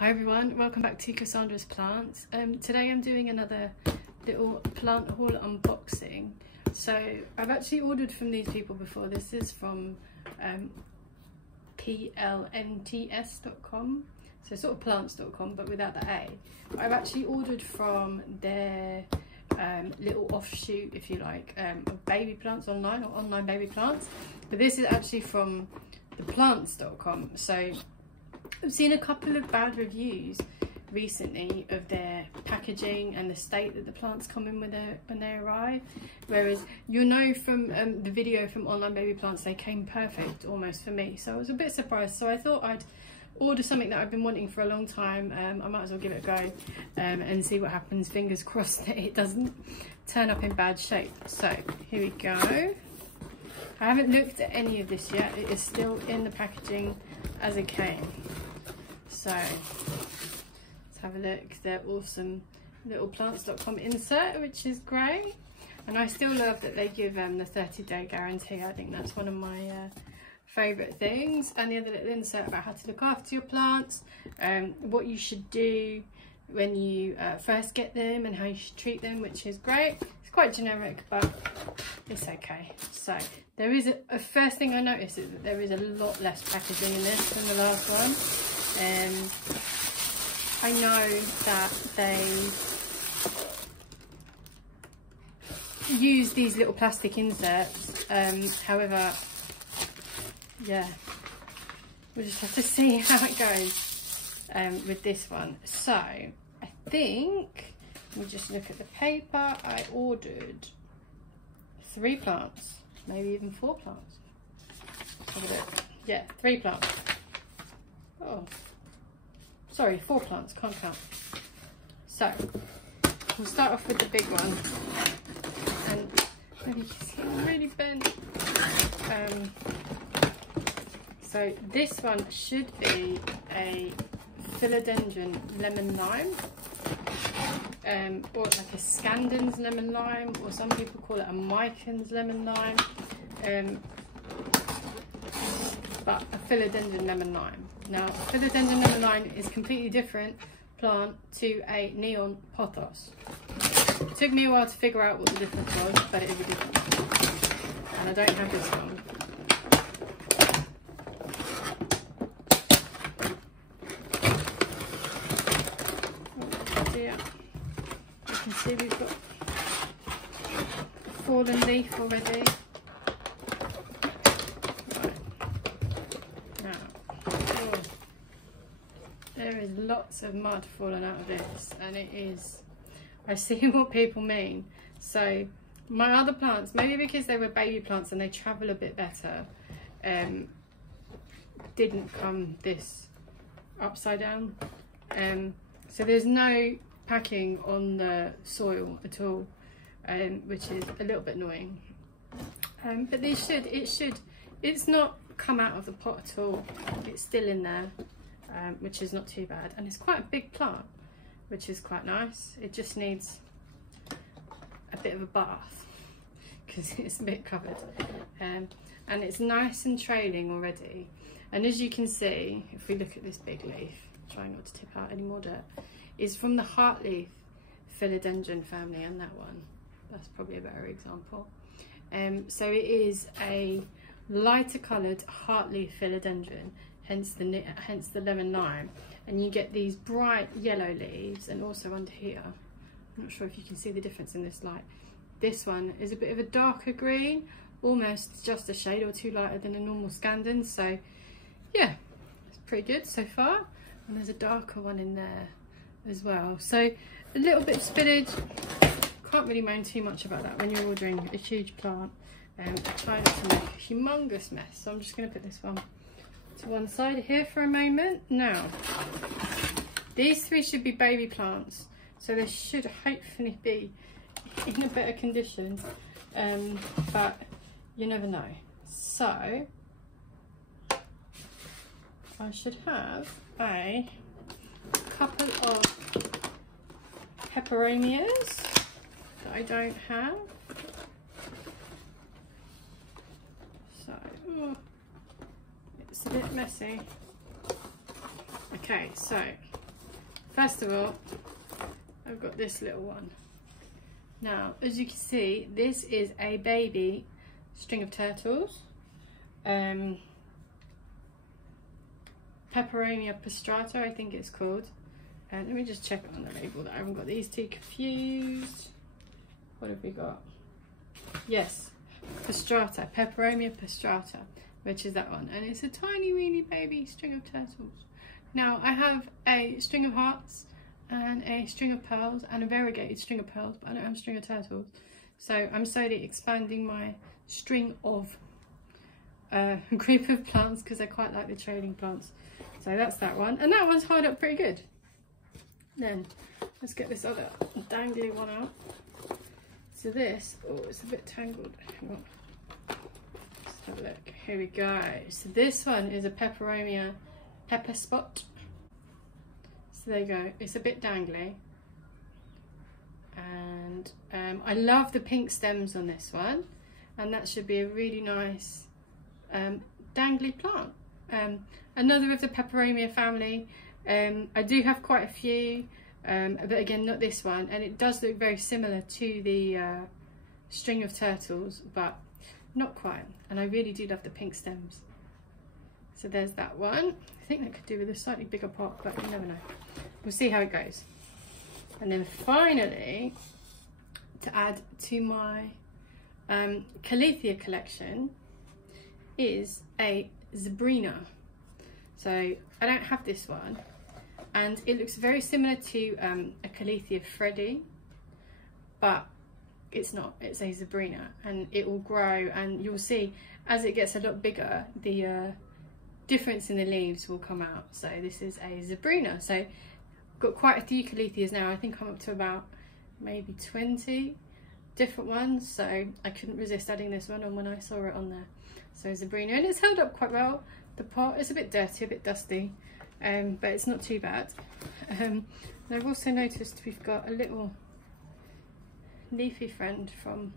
Hi everyone, welcome back to Cassandra's Plants. Today I'm doing another little plant haul unboxing. So I've actually ordered from these people before. This is from plnts.com, so sort of plants.com but without the A. But I've actually ordered from their little offshoot, if you like, of baby plants online, or online baby plants. But this is actually from the plants.com. So I've seen a couple of bad reviews recently of their packaging and the state that the plants come in with when they arrive, whereas you'll know from the video from Online Baby Plants they came perfect almost for me. So I was a bit surprised, so I thought I'd order something that I've been wanting for a long time. I might as well give it a go and see what happens. Fingers crossed that it doesn't turn up in bad shape. So here we go. I haven't looked at any of this yet. It is still in the packaging as it came. So let's have a look. They're awesome little plants.com insert, which is great. And I still love that they give the 30-day guarantee. I think that's one of my favourite things. And the other little insert about how to look after your plants, what you should do when you first get them and how you should treat them, which is great. It's quite generic, but it's okay. So there is a first thing I noticed is that there is a lot less packaging in this than the last one. I know that they use these little plastic inserts, however, yeah, we'll just have to see how it goes with this one. So I think, let me just look at the paper. I ordered 3 plants, maybe even 4 plants. Have a look. Yeah, 3 plants. Oh, sorry, 4 plants, can't count. So we'll start off with the big one, and maybe you can see I'm really bent. So this one should be a Philodendron lemon lime, or like a Scandens lemon lime, or some people call it a Micans lemon lime, but a Philodendron lemon lime. Now, Philodendron lemon lime is a completely different plant to a neon pothos. It took me a while to figure out what the difference was, but it is a difference. And I don't have this one. Oh dear. You can see we've got fallen leaf already. There is lots of mud falling out of this, and it is, I see what people mean. So my other plants, maybe because they were baby plants and they travel a bit better, didn't come this upside down. So there's no packing on the soil at all, which is a little bit annoying. But it's not come out of the pot at all. It's still in there. Which is not too bad, and it's quite a big plant, which is quite nice. It just needs a bit of a bath because it's a bit covered, and it's nice and trailing already. And as you can see, if we look at this big leaf, trying not to tip out any more dirt, is from the heartleaf Philodendron family, and that one, that's probably a better example. So it is a lighter coloured heartleaf Philodendron, hence the lemon lime, and you get these bright yellow leaves. And also under here, I'm not sure if you can see the difference in this light. This one is a bit of a darker green, almost just a shade or 2 lighter than a normal Scandens. So yeah, it's pretty good so far. And there's a darker one in there as well. So a little bit of spillage. Can't really moan too much about that when you're ordering a huge plant. Try not to make a humongous mess. So I'm just going to put this one to one side here for a moment. Now, these 3 should be baby plants, so they should hopefully be in a better condition, but you never know. So I should have a couple of Peperomias that I don't have. So it's a bit messy. Okay, so first of all, I've got this little one. Now, as you can see, this is a baby string of turtles. Peperomia pastrata, I think it's called. And let me just check on the label that I haven't got these two confused. What have we got? Yes, pastrata, Peperomia pastrata, which is that one. And it's a tiny, weeny baby string of turtles. Now, I have a string of hearts and a string of pearls and a variegated string of pearls, but I don't have a string of turtles. So I'm slowly expanding my string of group of plants because I quite like the trading plants. So that's that one, and that one's held up pretty good. Then let's get this other dangly one out. So this, oh, it's a bit tangled. Hang on. Let's have a look. Here we go. So this one is a Peperomia pepper spot. So there you go. It's a bit dangly, and I love the pink stems on this one, and that should be a really nice dangly plant. Another of the Peperomia family. I do have quite a few, but again, not this one, and it does look very similar to the string of turtles, but not quite. And I really do love the pink stems. So there's that one. I think that could do with a slightly bigger pot, but you never know. We'll see how it goes. And then finally, to add to my Calathea collection is a Zebrina. So I don't have this one, and it looks very similar to a Calathea Freddy, but it's not. It's a Zebrina, and it will grow, and you'll see as it gets a lot bigger, the difference in the leaves will come out. So this is a Zebrina. So I've got quite a few Calatheas now. I think I'm up to about maybe 20 different ones, so I couldn't resist adding this one on when I saw it on there. So Zebrina, and it's held up quite well. The pot is a bit dirty, a bit dusty, but it's not too bad. And I've also noticed we've got a little leafy friend from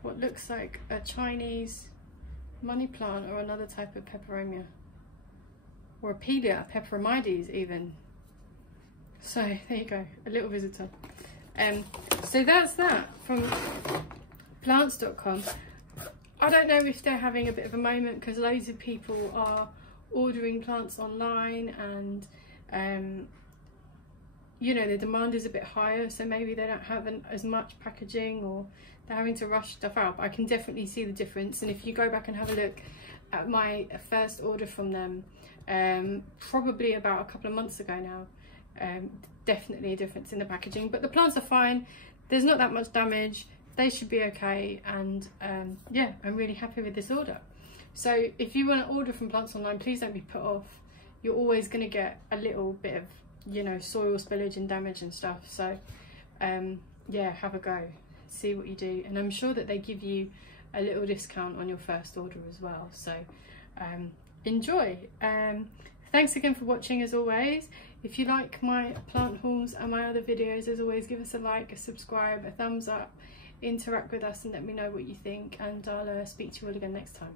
what looks like a Chinese money plant or another type of Peperomia, or a Pelia, Peperomides even. So there you go, a little visitor. So that's that from plants.com. I don't know if they're having a bit of a moment because loads of people are ordering plants online, and you know, the demand is a bit higher, so maybe they don't have as much packaging, or they're having to rush stuff out. But I can definitely see the difference, and if you go back and have a look at my first order from them, probably about a couple of months ago now, definitely a difference in the packaging, but the plants are fine. There's not that much damage. They should be okay, and yeah, I'm really happy with this order. So if you want to order from plants online, please don't be put off. You're always going to get a little bit of, you know, soil spillage and damage and stuff. So yeah, have a go, see what you do, and I'm sure that they give you a little discount on your first order as well. So enjoy. Thanks again for watching as always. If you like my plant hauls and my other videos, as always, give us a like, a subscribe, a thumbs up, interact with us and let me know what you think, and I'll speak to you all again next time.